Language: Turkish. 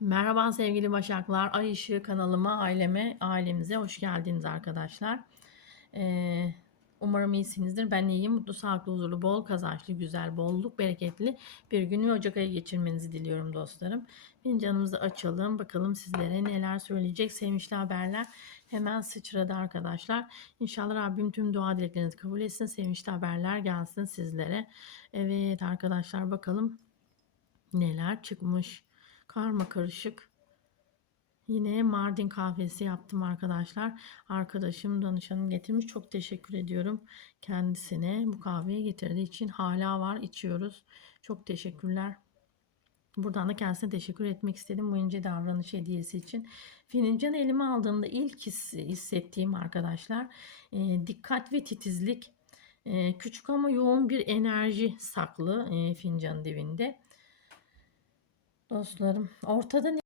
Merhaba sevgili Başaklar. Ay Işığı kanalıma, aileme, ailemize hoş geldiniz arkadaşlar. Ee, umarım iyisinizdir. Ben iyiyim. Mutlu, sağlıklı, huzurlu, bol kazançlı, güzel, bolluk, bereketli bir günü Ocak ayı geçirmenizi diliyorum dostlarım. Fincanımızı açalım. Bakalım sizlere neler söyleyecek. Sevinçli haberler hemen sıçradı arkadaşlar. İnşallah Rabbim tüm dua dileklerinizi kabul etsin. Sevinçli haberler gelsin sizlere. Evet arkadaşlar bakalım neler çıkmış. Karma karışık. Yine Mardin kahvesi yaptım arkadaşlar. Arkadaşım danışanım getirmiş. Çok teşekkür ediyorum kendisine. Bu kahveyi getirdiği için hala var içiyoruz. Çok teşekkürler. Buradan da kendisine teşekkür etmek istedim bu ince davranış hediyesi için. Fincan elime aldığımda ilk his, hissettiğim arkadaşlar e, dikkat ve titizlik. E, küçük ama yoğun bir enerji saklı e, fincanın dibinde. Dostlarım. Ortada ne